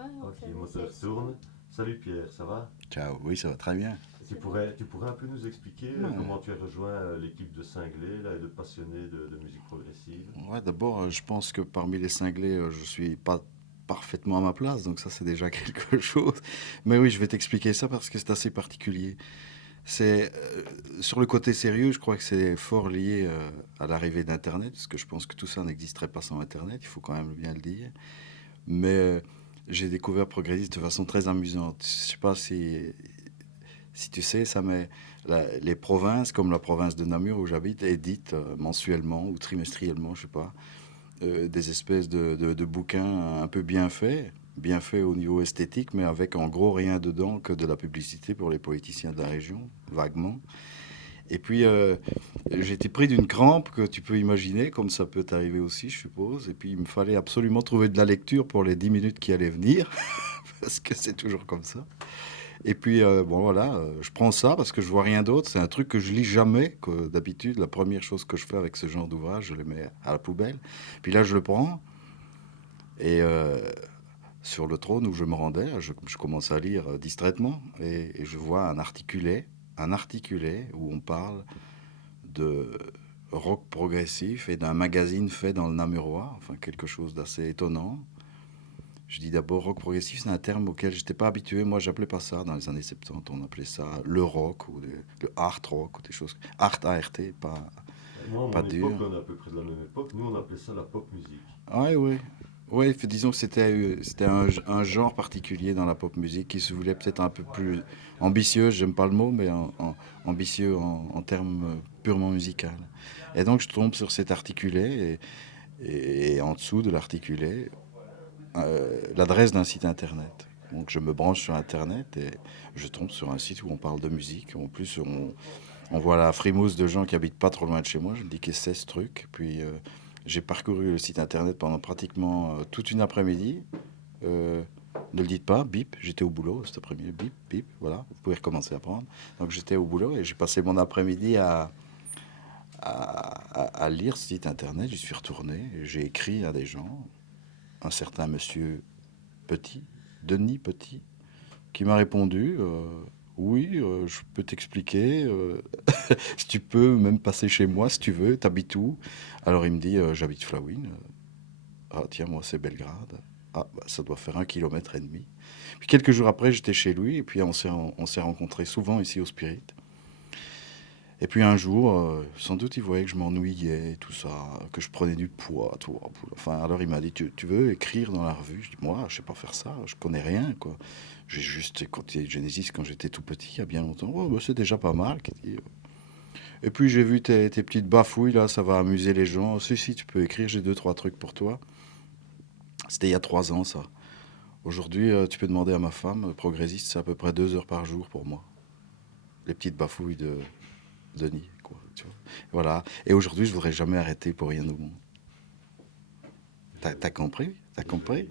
Ok, c'est moteur c'est tourne. Salut Pierre, ça va? Ciao, oui, ça va très bien. Tu pourrais un peu nous expliquer Ouais, comment tu as rejoint l'équipe de cinglés là, et de passionnés de musique progressive? ouais, d'abord, je pense que parmi les cinglés, je suis pas parfaitement à ma place, donc ça c'est déjà quelque chose. Mais oui, je vais t'expliquer ça parce que c'est assez particulier. C'est sur le côté sérieux, je crois que c'est fort lié à l'arrivée d'Internet, parce que je pense que tout ça n'existerait pas sans Internet, il faut quand même bien le dire. Mais j'ai découvert Progressiste de façon très amusante. Je sais pas si tu sais, les provinces, comme la province de Namur où j'habite, éditent mensuellement ou trimestriellement, je sais pas, des espèces de bouquins un peu bien faits au niveau esthétique, mais avec en gros rien dedans que de la publicité pour les politiciens de la région, vaguement. Et puis, j'ai été pris d'une crampe que tu peux imaginer, comme ça peut t'arriver aussi, je suppose. Et puis, il me fallait absolument trouver de la lecture pour les 10 minutes qui allaient venir, parce que c'est toujours comme ça. Et puis, bon, voilà, je prends ça parce que je vois rien d'autre. C'est un truc que je lis jamais, que d'habitude, la première chose que je fais avec ce genre d'ouvrage, je le mets à la poubelle. Puis là, je le prends et sur le trône où je me rendais, je commence à lire distraitement et je vois un articulé où on parle de rock progressif et d'un magazine fait dans le Namurois, enfin quelque chose d'assez étonnant. Je dis d'abord rock progressif, c'est un terme auquel je n'étais pas habitué. Moi, j'appelais pas ça dans les années 70. On appelait ça le rock ou le art rock ou des choses. Art A-R-T, Moi, à pas mon dur. époque, on est à peu près de la même époque, nous on appelait ça la pop musique. Oui, oui. Oui, disons que c'était un genre particulier dans la pop musique qui se voulait peut-être un peu plus ambitieux, j'aime pas le mot, mais ambitieux en termes purement musicaux. Et donc je tombe sur cet articulé et en dessous de l'articulé, l'adresse d'un site internet. Donc je me branche sur internet et je tombe sur un site où on parle de musique. En plus, on voit la frimousse de gens qui habitent pas trop loin de chez moi. Je me dis qu'est-ce que c'est ce truc. Puis j'ai parcouru le site internet pendant pratiquement toute une après-midi. Euh, ne le dites pas, bip, j'étais au boulot cet après-midi, bip, bip, voilà, vous pouvez recommencer à prendre. Donc j'étais au boulot et j'ai passé mon après-midi à lire ce site internet. J'y suis retourné, j'ai écrit à des gens, un certain monsieur Petit, Denis Petit, qui m'a répondu oui, je peux t'expliquer. Si tu peux même passer chez moi si tu veux. T'habites où? Alors il me dit j'habite Flawin. Ah tiens, moi c'est Belgrade. Ah, bah, ça doit faire 1,5 km. Puis quelques jours après, j'étais chez lui et puis on s'est rencontrés souvent ici au Spirit. Et puis un jour, sans doute, il voyait que je m'ennuyais, tout ça, que je prenais du poids, tout. Enfin, alors il m'a dit, tu veux écrire dans la revue? Je dis, moi, je sais pas faire ça, je connais rien, quoi. J'ai juste écouté Genesis quand j'étais tout petit, il y a bien longtemps. Oh, bah, c'est déjà pas mal. Il dit. Et puis j'ai vu tes petites bafouilles, là, ça va amuser les gens. Si, tu peux écrire, j'ai deux, trois trucs pour toi. C'était il y a 3 ans, ça. Aujourd'hui, tu peux demander à ma femme, progressiste, c'est à peu près 2 heures par jour pour moi. Les petites bafouilles de Denis, quoi. Tu vois. Voilà. Et aujourd'hui, je voudrais jamais arrêter pour rien au monde. Je, T'as compris? T'as je, compris?